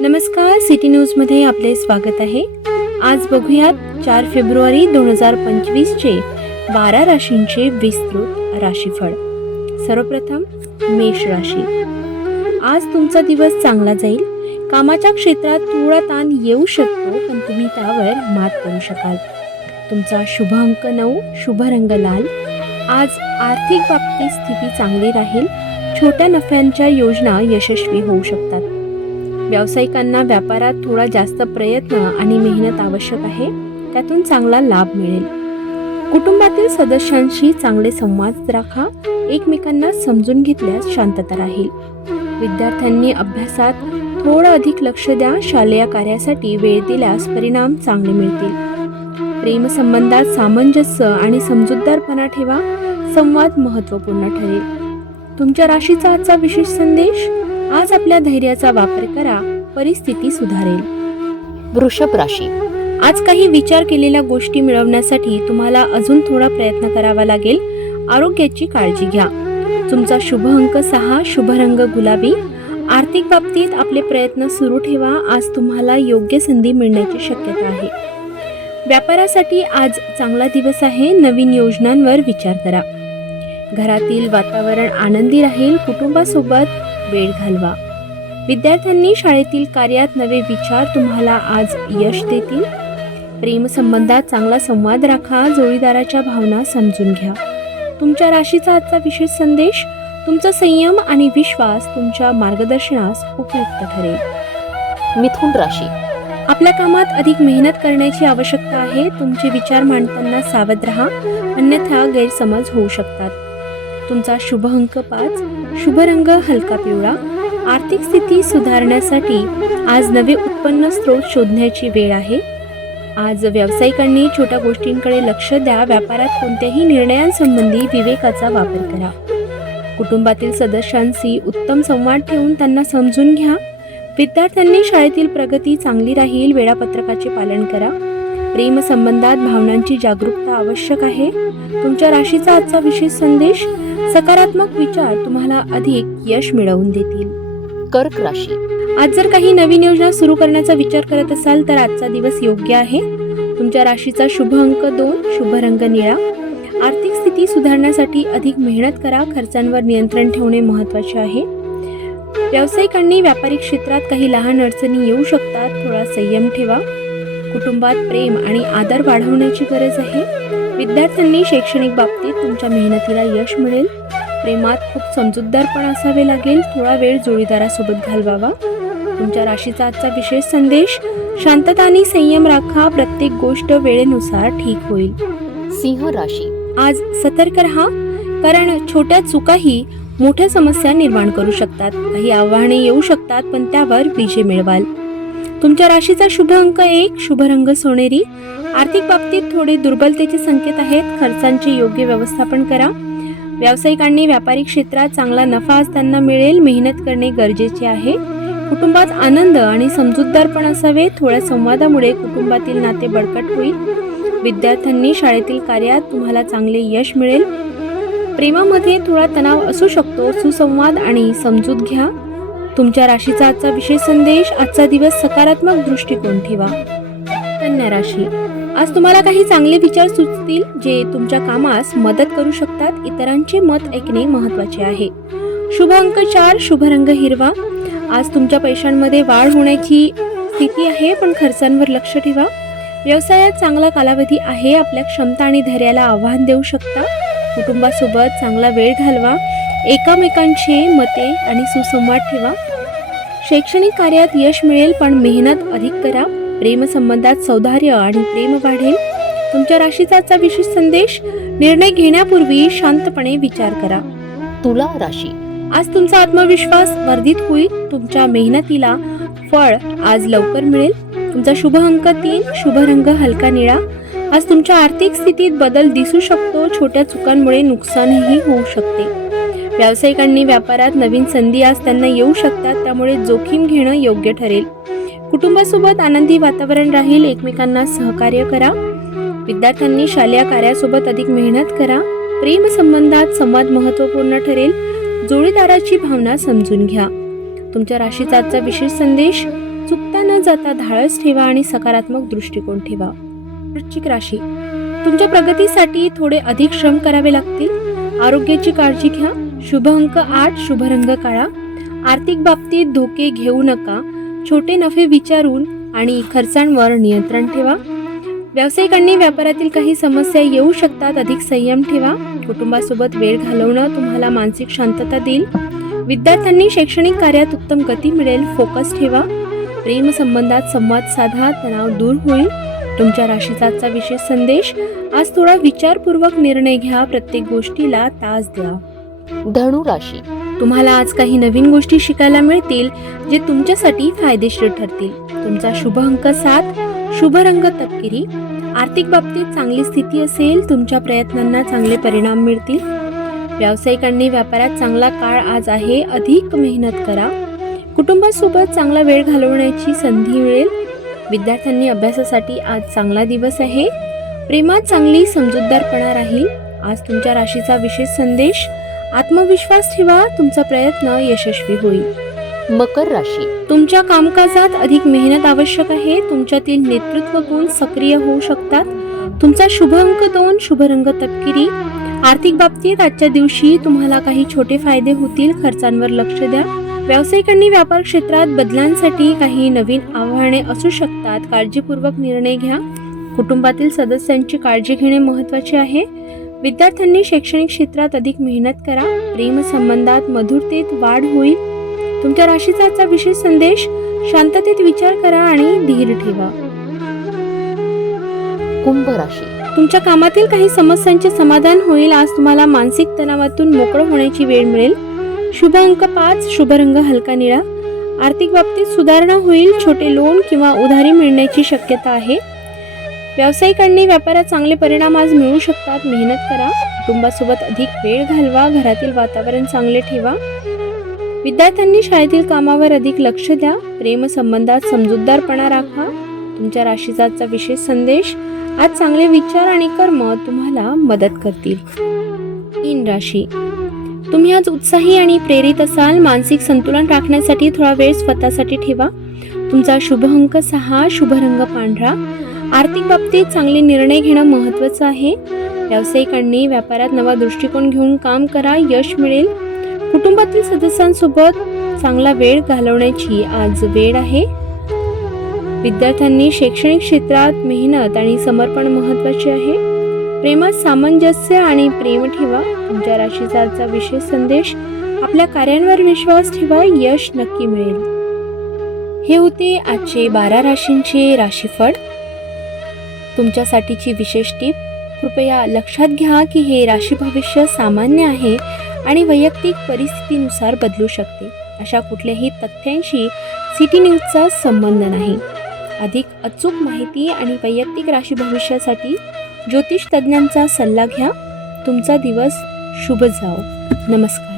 नमस्कार, सिटी न्यूजमध्ये आपले स्वागत आहे. आज बघूयात 4 फेब्रुवारी 2025चे 12 राशींचे विस्तृत राशीफळ. सर्वप्रथम मेष राशी. आज तुमचा दिवस चांगला जाईल. कामाच्या क्षेत्रात थोडा ताण येऊ शकतो, पण तुम्ही त्यावर मात करू शकाल. तुमचा शुभ अंक 9, शुभ रंग लाल. आज आर्थिक बाबतीत स्थिती चांगली राहील. छोट्या नफ्यांच्या योजना यशस्वी होऊ शकतात. व्यावसायिकांना व्यापारात थोडा जास्त प्रयत्न आणि मेहनत आवश्यक आहे. त्यातून चांगला लाभ मिळेल. कुटुंबातील सदस्यांशी चांगले संवाद राखा. एकमेकांना समजून घेतल्यास शांतता राहील. विद्यार्थ्यांनी अभ्यासात थोडं अधिक लक्ष द्या. शालेय कार्यासाठी वेळ दिल्यास परिणाम चांगले मिळतील. प्रेमसंबंधात सामंजस्य आणि समजूतदारपणा ठेवा. संवाद महत्त्वपूर्ण ठरेल. तुमच्या राशीचा आजचा विशेष संदेश. आज आपल्या धैर्याचा वापर करा, परिस्थिती सुधारेल. वृषभ राशी. आज काही विचार केलेल्या गोष्टी मिळवण्यासाठी तुम्हाला अजून थोडा प्रयत्न करावा लागेल. आरोग्याची काळजी घ्या. तुमचा शुभ अंक 6, शुभ रंग गुलाबी. आर्थिक बाबतीत आपले प्रयत्न सुरू ठेवा. आज तुम्हाला योग्य संधी मिळण्याची शक्यता आहे. व्यापारासाठी आज चांगला दिवस आहे. नवीन योजनांवर विचार करा. घरातील वातावरण आनंदी राहील. कुटुंबासोबत वेळ घालवा. विद्यार्थ्यांनी शाळेतील कार्यात नवे विचार तुम्हाला आज यश देतील. प्रेमसंबंधात चांगला संवाद राखा. जोडीदाराच्या भावना समजून घ्या. तुमच्या राशीचा आजचा विशेष संदेश. तुमचा संयम आणि विश्वास तुमच्या मार्गदर्शनास उपयुक्त ठरेल. मिथुन राशी. आपल्या कामात अधिक मेहनत करण्याची आवश्यकता आहे. तुमचे विचार मांडताना सावध राहा, अन्यथा गैरसमज होऊ शकतात. तुमचा शुभ अंक 5, शुभ रंग हलका पिवळा. आर्थिक स्थिती सुधारण्यासाठी आज नवे उत्पन्न स्रोत शोधण्याची वेळ आहे. आज व्यावसायिकांनी छोट्या गोष्टींकडे लक्ष द्या. व्यापारात कोणत्याही निर्णयांसंबंधी विवेकाचा वापर करा. कुटुंबातील सदस्यांशी उत्तम संवाद ठेवून त्यांना समजून घ्या. विद्यार्थ्यांनी शाळेतील प्रगती चांगली राहील. वेळापत्रकाचे पालन करा. प्रेमसंबंधात भावनांची जागरूकता आवश्यक आहे. तुमच्या राशीचा आजचा विशेष संदेश. सकारात्मक विचार तुम्हाला अधिक यश मिळवून देतील. कर्क राशी. आज जर काही नवीन योजना सुरू करण्याचा विचार करत असाल तर आजचा दिवस योग्य आहे. तुमच्या राशीचा शुभ अंक 2, शुभ रंग निळा. आर्थिक स्थिती सुधारण्यासाठी अधिक मेहनत करा. खर्चांवर नियंत्रण ठेवणे महत्त्वाचे आहे. व्यावसायिकांनी व्यापारिक क्षेत्रात काही लहान अडचणी येऊ शकतात. थोडा संयम ठेवा. कुटुंबात प्रेम आणि आदर वाढवण्याची गरज आहे. विद्यार्थ्यांनी शैक्षणिक बाबतीत तुमच्या मेहनतीला यश मिळेल. प्रेमात खूप समजूतदारपणा असावे लागेल. थोडा वेळ जोडीदारासोबत घालवावा. तुमच्या राशीचा आजचा विशेष संदेश. शांतता आणि संयम राखा. प्रत्येक गोष्ट वेळेनुसार ठीक होईल. सिंह राशी. आज सतर्क राहा, कारण छोट्या चुकाही मोठ्या समस्या निर्माण करू शकतात. काही आव्हाने येऊ शकतात, पण त्यावर विजय मिळवाल. तुमच्या राशीचा शुभ अंक 1, शुभ रंग सोनेरी. आर्थिक बाबतीत थोडे दुर्बलतेचे संकेत आहेत. खर्चांचे योग्य व्यवस्थापन करा. व्यावसायिकांनी व्यापारिक क्षेत्रात चांगला नफा आज त्यांना मिळेल. मेहनत करणे गरजेचे आहे. कुटुंबात आनंद आणि समजूतदारपण असावे. थोड्या संवादामुळे कुटुंबातील नाते बळकट होईल. विद्यार्थ्यांनी शाळेतील कार्यात तुम्हाला चांगले यश मिळेल. प्रेमामध्ये थोडा तणाव असू शकतो. सुसंवाद आणि समजूत घ्या. तुमच्या राशीचा आजचा विशेष संदेश. आजचा दिवस सकारात्मक दृष्टिकोन ठेवा. कन्या राशी. आज तुम्हाला काही चांगले विचार सुचतील जे तुमच्या कामास मदत करू शकतात. इतरांचे मत ऐकणे महत्त्वाचे आहे. शुभ अंक 4, शुभ रंग हिरवा. आज तुमच्या पैशांमध्ये वाढ होण्याची स्थिती आहे, पण खर्चांवर लक्ष ठेवा. व्यवसायात चांगला कालावधी आहे. आपल्या क्षमता आणि धैर्याला आव्हान देऊ शकता. कुटुंबासोबत चांगला वेळ घालवा. एकमेकांचे मते आणि सुसंवाद ठेवा. शैक्षणिक कार्यात यश मिळेल, पण मेहनत अधिक करा. प्रेमसंबंधात सौहार्द आणि प्रेम वाढेल. तुमच्या राशीचा आजचा विशेष संदेश. निर्णय घेण्यापूर्वी शांतपणे विचार करा. तुला राशी. आज तुमचा आत्मविश्वास वर्धित होईल. तुमच्या मेहनतीला फळ आज लवकर मिळेल. तुमचा शुभ अंक 3, शुभ रंग हलका निळा. आज तुमच्या आर्थिक स्थितीत बदल दिसू शकतो. छोट्या चुकांमुळे नुकसानही होऊ शकते. व्यावसायिकांनी व्यापारात नवीन संधी आज त्यांना येऊ शकतात. त्यामुळे जोखीम घेणं योग्य ठरेल. कुटुंबासोबत आनंदी वातावरण राहील. एकमेकांना सहकार्य करा. विद्यार्थ्यांनी शालेय कार्यासोबत अधिक मेहनत करा. प्रेम संबंधात संवाद महत्त्वपूर्ण ठरेल. जोडीदाराची भावना समजून घ्या. तुमच्या राशीचा आजचा विशेष संदेश. चुकता न जाता धाडस ठेवा आणि सकारात्मक दृष्टिकोन ठेवा. वृश्चिक राशी, तुमच्या प्रगतीसाठी थोडे अधिक श्रम करावे लागतील. आरोग्याची काळजी घ्या. शुभ अंक 8, शुभ रंग काळा. आर्थिक बाबतीत धोके घेऊ नका. छोटे नफे विचारून आणि खर्चांवर नियंत्रण ठेवा. व्यावसायिकांनी व्यापारातील काही समस्या येऊ शकतात, अधिक संयम ठेवा. कुटुंबासोबत वेळ घालवणं तुम्हाला मानसिक शांतता देईल. विद्यार्थ्यांनी शैक्षणिक कार्यात उत्तम गती मिळेल, फोकस ठेवा. प्रेम संबंधात संवाद साधा, तणाव दूर होईल. तुमच्या राशीचा आजचा विशेष संदेश, आज थोडा विचारपूर्वक निर्णय घ्या, प्रत्येक गोष्टीला तास द्या. धनु राशी. तुम्हाला आज काही नवीन गोष्टी शिकायला मिळतील जे तुमच्यासाठी फायदेशीर ठरतील. तुमचा शुभ अंक 7, शुभ रंग तपकिरी. आर्थिक बाबतीत चांगली स्थिती असेल, तुमच्या प्रयत्नांना चांगले परिणाम मिळतील. व्यावसायिकांनी व्यापारात चांगला काळ आज आहे, अधिक मेहनत करा. कुटुंबासोबत चांगला वेळ घालवण्याची संधी मिळेल. विद्यार्थ्यांनी अभ्यासासाठी आज चांगला दिवस आहे. प्रेमात चांगली समजूतदारपणा राहील. आज तुमच्या राशीचा विशेष संदेश, आत्मविश्वास ठेवा, तुमचा प्रयत्न यशस्वी होईल. मकर राशी. तुमच्या कामकाजात अधिक मेहनत आवश्यक आहे. तुमच्यातील नेतृत्व गुण सक्रिय होऊ शकतात. तुमचा शुभ अंक 2, शुभ रंग तपकिरी. आर्थिक बाबतीत आजच्या दिवशी तुम्हाला काही छोटे फायदे होतील, खर्चांवर लक्ष द्या. व्यावसायिकांनी व्यापार क्षेत्रात बदलांसाठी काही नवीन आव्हाने असू शकतात, काळजीपूर्वक निर्णय घ्या. कुटुंबातील सदस्यांची काळजी घेणे महत्त्वाचे आहे. विद्यार्थ्यांनी शैक्षणिक क्षेत्रात अधिक मेहनत करा. प्रेम संबंधात मधुरतेत वाढ होईल. तुमच्या राशीचा आजचा विशेष संदेश, शांततेत विचार करा आणि धीर ठेवा. कुंभ राशी. तुमच्या कामातील काही समस्यांचे समाधान होईल. आज तुम्हाला मानसिक तणावातून मोकळं होण्याची वेळ मिळेल. शुभ अंक 5, शुभ रंग हलका निळा. आर्थिक बाबतीत सुधारणा होईल. छोटे लोन किंवा उधारी मिळण्याची शक्यता आहे. व्यावसायिकांनी व्यापारात चांगले परिणाम आज मिळू शकतात, मेहनत करा. कुटुंबासोबत अधिक वेळ घालवा. घरातील वातावरण चांगले ठेवा. विद्यार्थ्यांनी शाळेतील कामावर अधिक लक्ष द्या. प्रेम संबंधात समजूतदारपणा राखा. तुमच्या राशीचा आजचा विशेष संदेश, आज चांगले विचार आणि कर्म तुम्हाला मदत करतील. मीन राशी. तुम्ही आज उत्साही आणि प्रेरित असाल. मानसिक संतुलन राखण्यासाठी थोडा वेळ स्वतःसाठी ठेवा. तुमचा शुभ अंक 6, शुभ रंग पांढरा. आर्थिक बाबतीत चांगले निर्णय घेणं महत्त्वाचं आहे. व्यावसायिकांनी व्यापारात नवा दृष्टिकोन घेऊन काम करा, यश मिळेल. कुटुंबातील सदस्यांसोबत चांगला वेळ घालवण्याची आज वेळ आहे. विद्यार्थ्यांनी शैक्षणिक क्षेत्रात मेहनत आणि समर्पण महत्त्वाचे आहे. प्रेमात सामंजस्य आणि प्रेम ठेवा. तुमच्या राशीचा आजचा विशेष संदेश, आपल्या कार्यांवर विश्वास ठेवा, यश नक्की मिळेल. हे होते आजचे 12 राशींचे राशीफळ. तुमच्यासाठीची विशेष टीप, कृपया लक्षात घ्या की हे राशी भविष्य सामान्य आहे आणि वैयक्तिक परिस्थितीनुसार बदलू शकते. अशा कुठल्याही तथ्यांशी सिटी न्यूजचा संबंध नाही. अधिक अचूक माहिती आणि वैयक्तिक राशी भविष्यासाठी ज्योतिष तज्ज्ञांचा सल्ला घ्या. तुमचा दिवस शुभ जाओ. नमस्कार.